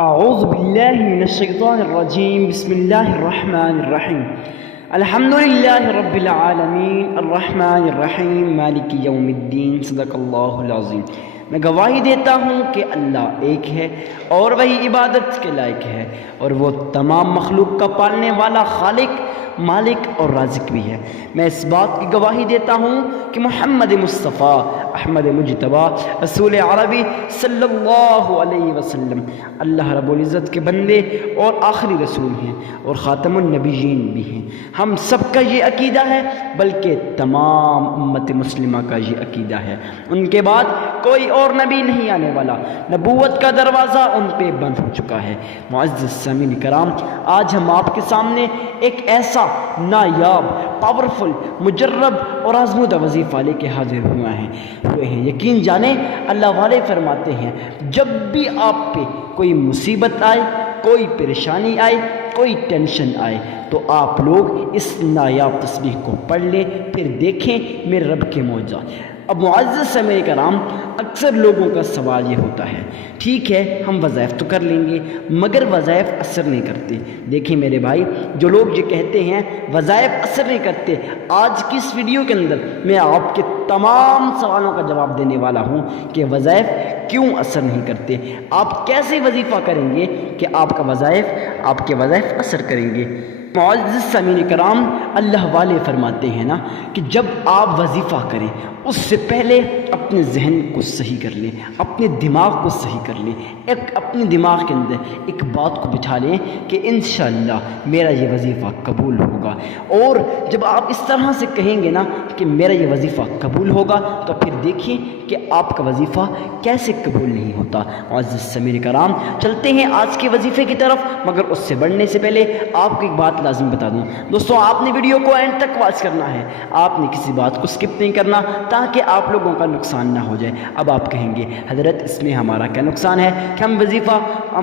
أعوذ بالله من الشيطان الرجيم بسم الله الرحمن الرحيم الحمد لله رب العالمين الرحمن الرحیم مالک یوم الدین صدق اللہ العظیم۔ میں گواہی دیتا ہوں کہ اللہ ایک ہے اور وہی عبادت کے لائق ہے، اور وہ تمام مخلوق کا پالنے والا خالق، مالک اور رازق بھی ہے۔ میں اس بات کی گواہی دیتا ہوں کہ محمد مصطفیٰ احمد مجتبیٰ رسول عربی صلی اللہ علیہ وسلم اللہ رب العزت کے بندے اور آخری رسول ہیں اور خاتم النبیین بھی ہیں۔ ہم سب کا یہ عقیدہ ہے، بلکہ تمام امت مسلمہ کا یہ عقیدہ ہے، ان کے بعد کوئی اور نبی نہیں آنے والا، نبوت کا دروازہ ان پہ بند ہو چکا ہے۔ معزز سامعین کرام، آج ہم آپ کے سامنے ایک ایسا نایاب، پاورفل، مجرب اور آزمودہ وظیفہ لے کے حاضر ہوئے ہیں۔ یقین جانیں، اللہ والے فرماتے ہیں جب بھی آپ پہ کوئی مصیبت آئے، کوئی پریشانی آئے، کوئی ٹینشن آئے، تو آپ لوگ اس نایاب تسبیح کو پڑھ لیں، پھر دیکھیں میرے رب کے معجزات۔ اب معزز سامعین کرام، اکثر لوگوں کا سوال یہ ہوتا ہے، ٹھیک ہے ہم وظائف تو کر لیں گے مگر وظائف اثر نہیں کرتے۔ دیکھیں میرے بھائی، جو لوگ یہ کہتے ہیں وظائف اثر نہیں کرتے، آج کی اس ویڈیو کے اندر میں آپ کے تمام سوالوں کا جواب دینے والا ہوں کہ وظائف کیوں اثر نہیں کرتے، آپ کیسے وظیفہ کریں گے کہ آپ کے وظائف اثر کریں گے۔ معزز سامعین کرام، اللہ والے فرماتے ہیں نا کہ جب آپ وظیفہ کریں اس سے پہلے اپنے ذہن کو صحیح کر لیں، اپنے دماغ کو صحیح کر لیں، اپنے دماغ کے اندر ایک بات کو بٹھا لیں کہ انشاءاللہ میرا یہ وظیفہ قبول ہوگا۔ اور جب آپ اس طرح سے کہیں گے نا کہ میرا یہ وظیفہ قبول ہوگا، تو پھر دیکھیں کہ آپ کا وظیفہ کیسے قبول نہیں ہوتا۔ معزز سامعین کرام، چلتے ہیں آج کے وظیفے کی طرف، مگر اس سے بڑھنے سے پہلے آپ کو ایک بات لازم بتا دوں۔ دوستوں، آپ نے ویڈیو کو اینڈ تک واچ کرنا ہے، آپ نے کسی بات کو سکپ نہیں کرنا تاکہ آپ لوگوں کا نقصان نہ ہو جائے۔ اب آپ کہیں گے حضرت اس میں ہمارا کیا نقصان ہے کہ ہم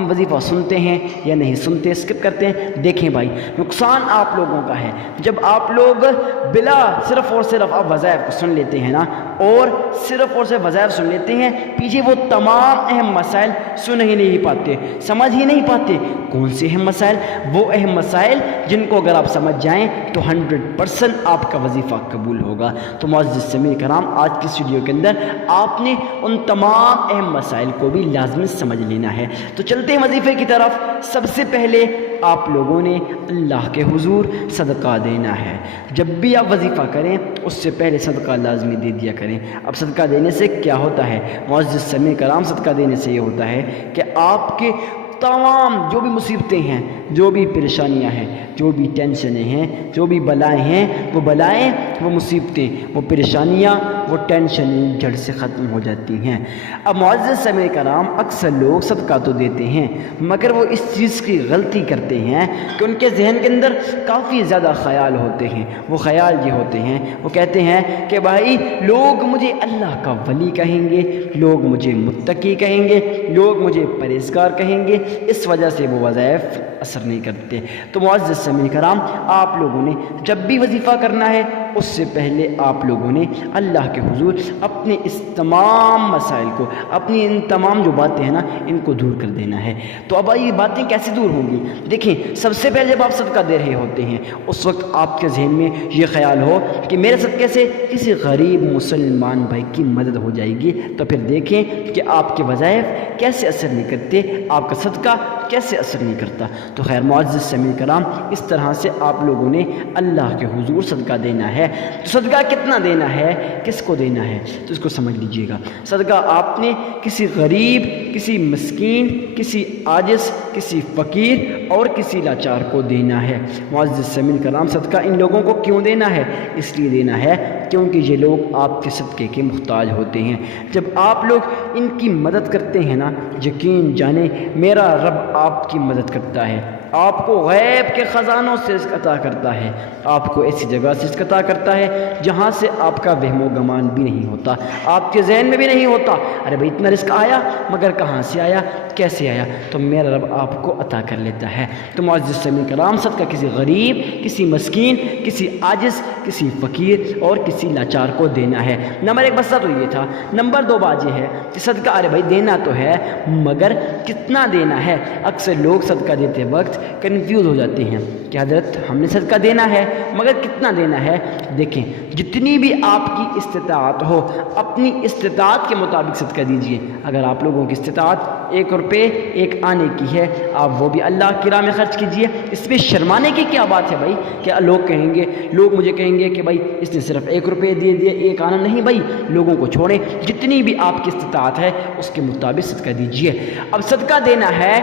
وظیفہ سنتے ہیں یا نہیں سنتے، سکپ کرتے ہیں؟ دیکھیں بھائی، نقصان آپ لوگوں کا ہے جب آپ لوگ بلا صرف اور صرف آپ وظائف کو سن لیتے ہیں نا، اور صرف اور صرف وظائف سن لیتے ہیں، پیچھے وہ تمام اہم مسائل سن ہی نہیں پاتے، سمجھ ہی نہیں پاتے۔ کون سے اہم مسائل؟ وہ اہم مسائل جن کو اگر آپ سمجھ جائیں تو 100% آپ کا وظیفہ قبول ہوگا۔ تو معزز سامعین کرام، آج کی اس ویڈیو کے اندر آپ نے ان تمام اہم مسائل کو بھی لازمی سمجھ لینا ہے۔ تو چلتے ہیں وظیفے کی طرف۔ سب سے پہلے آپ لوگوں نے اللہ کے حضور صدقہ دینا ہے۔ جب بھی آپ وظیفہ کریں اس سے پہلے صدقہ لازمی دے دیا کریں۔ اب صدقہ دینے سے کیا ہوتا ہے معزز سامعین کرام؟ صدقہ دینے سے یہ ہوتا ہے کہ آپ کے تمام جو بھی مصیبتیں ہیں، جو بھی پریشانیاں ہیں، جو بھی ٹینشنیں ہیں، جو بھی بلائیں ہیں، وہ بلائیں، وہ مصیبتیں، وہ پریشانیاں، وہ ٹینشنیں جڑ سے ختم ہو جاتی ہیں۔ اب معزز سامعین کرام، اکثر لوگ صدقہ تو دیتے ہیں مگر وہ اس چیز کی غلطی کرتے ہیں کہ ان کے ذہن کے اندر کافی زیادہ خیال ہوتے ہیں۔ وہ خیال یہ ہوتے ہیں، وہ کہتے ہیں کہ بھائی لوگ مجھے اللہ کا ولی کہیں گے، لوگ مجھے متقی کہیں گے، لوگ مجھے پرہیزگار کہیں گے، اس وجہ سے وہ وظائف اثر نہیں کرتے۔ تو معزز سامعین کرام، آپ لوگوں نے جب بھی وظیفہ کرنا ہے اس سے پہلے آپ لوگوں نے اللہ کے حضور اپنے اس تمام مسائل کو، اپنی ان تمام جو باتیں ہیں نا، ان کو دور کر دینا ہے۔ تو اب یہ باتیں کیسے دور ہوں گی؟ دیکھیں، سب سے پہلے جب آپ صدقہ دے رہے ہوتے ہیں اس وقت آپ کے ذہن میں یہ خیال ہو کہ میرے صدقے سے کسی غریب مسلمان بھائی کی مدد ہو جائے گی، تو پھر دیکھیں کہ آپ کے وظائف کیسے اثر نہیں کرتے، آپ کا صدقہ کیسے اثر نہیں کرتا۔ تو خیر معزز سامعین کرام، اس طرح سے آپ لوگوں نے اللہ کے حضور صدقہ دینا ہے۔ تو صدقہ کتنا دینا ہے، کس کو دینا ہے، تو اس کو سمجھ لیجئے گا۔ صدقہ آپ نے کسی غریب، کسی مسکین، کسی عاجز، کسی فقیر اور کسی لاچار کو دینا ہے۔ معزز سامعین کرام، صدقہ ان لوگوں کو کیوں دینا ہے؟ اس لیے دینا ہے کیونکہ یہ لوگ آپ کے صدقے کے محتاج ہوتے ہیں۔ جب آپ لوگ ان کی مدد کرتے ہیں نا، یقین جانیں میرا رب آپ کی مدد کرتا ہے، آپ کو غیب کے خزانوں سے رزق عطا کرتا ہے، آپ کو ایسی جگہ سے رزق عطا کرتا ہے جہاں سے آپ کا وہم و گمان بھی نہیں ہوتا، آپ کے ذہن میں بھی نہیں ہوتا ارے بھائی اتنا رزق آیا مگر کہاں سے آیا، کیسے آیا، تو میرا رب آپ کو عطا کر لیتا ہے۔ تو معزز سامعین کرام، صدقہ کسی غریب، کسی مسکین، کسی عاجز، کسی فقیر اور کسی لاچار کو دینا ہے۔ نمبر 1 مسئلہ تو یہ تھا۔ نمبر 2 بات یہ ہے کہ صدقہ ارے بھائی دینا تو ہے مگر کتنا دینا ہے۔ اکثر لوگ صدقہ دیتے وقت کنفیوز ہو جاتے ہیں کہ حضرت ہم نے صدقہ دینا ہے مگر کتنا دینا ہے۔ دیکھیں جتنی بھی آپ کی استطاعت ہو اپنی استطاعت کے مطابق صدقہ دیجئے۔ اگر آپ لوگوں کی استطاعت 1 روپے 1 آنے کی ہے آپ وہ بھی اللہ کی راہ میں خرچ کیجئے۔ اس میں شرمانے کی کیا بات ہے بھائی کہ لوگ مجھے کہیں گے کہ بھائی اس نے صرف 1 روپے دے دیے 1 آنا، نہیں بھائی، لوگوں کو چھوڑیں، جتنی بھی آپ کی استطاعت ہے اس کے مطابق صدقہ دیجئے۔ اب صدقہ دینا ہے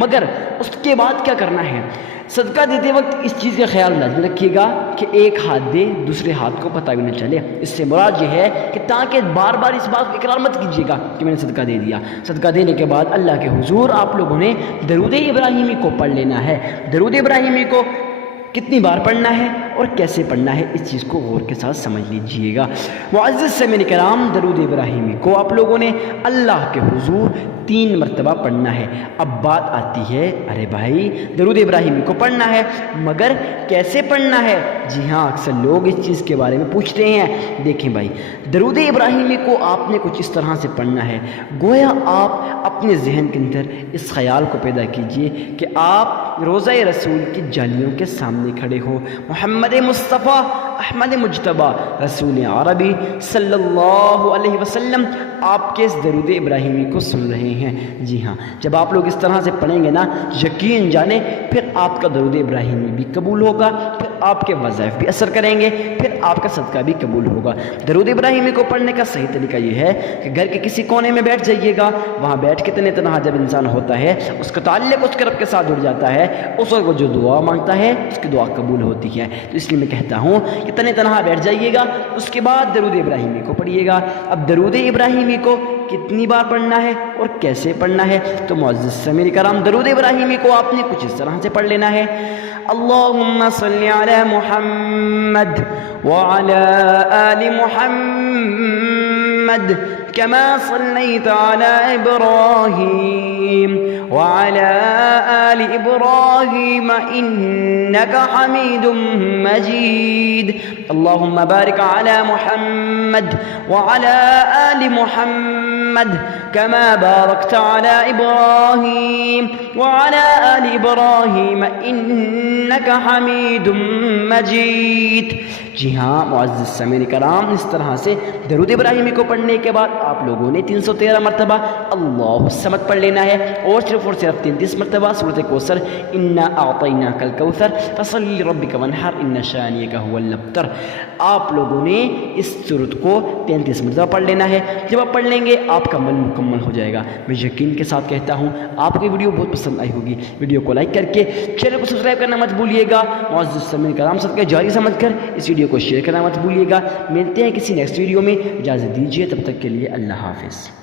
مگر اس کے بعد کیا کرنا ہے؟ صدقہ دیتے وقت اس چیز کا خیال لازم رکھیے گا کہ ایک ہاتھ دے دوسرے ہاتھ کو پتہ بھی نہ چلے۔ اس سے مراد یہ ہے کہ تاکہ بار بار اس بات کو اقرار مت کیجیے گا کہ میں نے صدقہ دے دیا۔ صدقہ دینے کے بعد اللہ کے حضور آپ لوگوں نے درود ابراہیمی کو پڑھ لینا ہے۔ درود ابراہیمی کو کتنی بار پڑھنا ہے اور کیسے پڑھنا ہے اس چیز کو غور کے ساتھ سمجھ لیجئے گا۔ معزز سامعین کرام، درود ابراہیمی کو آپ لوگوں نے اللہ کے حضور 3 مرتبہ پڑھنا ہے۔ اب بات آتی ہے ارے بھائی درود ابراہیمی کو پڑھنا ہے مگر کیسے پڑھنا ہے؟ جی ہاں، اکثر لوگ اس چیز کے بارے میں پوچھتے ہیں۔ دیکھیں بھائی درود ابراہیمی کو آپ نے کچھ اس طرح سے پڑھنا ہے گویا آپ اپنے ذہن کے اندر اس خیال کو پیدا کیجئے کہ آپ روضہ رسول کی جالیوں کے سامنے کھڑے ہو، محمد مصطفیٰ احمد مجتبی رسول عربی صلی اللہ علیہ وسلم آپ کے اس درود ابراہیمی کو سن رہے ہیں۔ جی ہاں، جب آپ لوگ اس طرح سے پڑھیں گے نا، یقین جانیں پھر آپ کا درود ابراہیمی بھی قبول ہوگا، پھر آپ کے وظائف بھی اثر کریں گے، پھر آپ کا صدقہ بھی قبول ہوگا۔ درود ابراہیمی کو پڑھنے کا صحیح طریقہ یہ ہے کہ گھر کے کسی کونے میں بیٹھ جائیے گا، وہاں بیٹھ کے تنہا جب انسان ہوتا ہے اس کا تعلق اس کے رب کے ساتھ جڑ جاتا ہے، اس وقت وہ جو دعا مانگتا ہے اس کی دعا قبول ہوتی ہے۔ تو اس لیے میں کہتا ہوں کہ تنہا بیٹھ جائیے گا، اس کے بعد درود ابراہیمی کو پڑھیے گا۔ اب درود ابراہیمی کو کتنی بار پڑھنا ہے اور کیسے پڑھنا ہے؟ تو معزز سامعین کرام، درود ابراہیمی کو آپ نے کچھ اس طرح سے پڑھ لینا ہے: اللہم صلی علی محمد وعلی آل محمد كما صليت على إبراهيم وعلى آل إبراهيم إنك حميد مجيد اللهم بارك على محمد وعلى آل محمد كما باركت على إبراهيم وعلى آل إبراهيم إنك حميد مجيد۔ جی ہاں معزز سامعین کرام، اس طرح سے درود ابراہیمی کو پڑھنے کے بعد آپ لوگوں نے 313 مرتبہ اللہ الصمد پڑھ لینا ہے اور صرف 33 مرتبہ سورۃ کوثر انا اعطیناک الکوثر فصلی لربک وانحر ان شانئک هو الابتر، آپ لوگوں نے اس سورت کو 33 مرتبہ پڑھ لینا ہے۔ جب آپ پڑھ لیں گے آپ کا عمل مکمل ہو جائے گا۔ میں یقین کے ساتھ کہتا ہوں آپ کو ویڈیو بہت پسند آئی ہوگی۔ ویڈیو کو لائک کر کے چینل کو سبسکرائب کرنا مت بھولیے گا۔ معزز سامعین کرام، صدقہ جاری سمجھ کر اس ویڈیو کو شیئر کرنا مت بھولیے گا۔ ملتے ہیں کسی نیکسٹ ویڈیو میں، اجازت دیجیے، تب تک کے لیے اللہ حافظ۔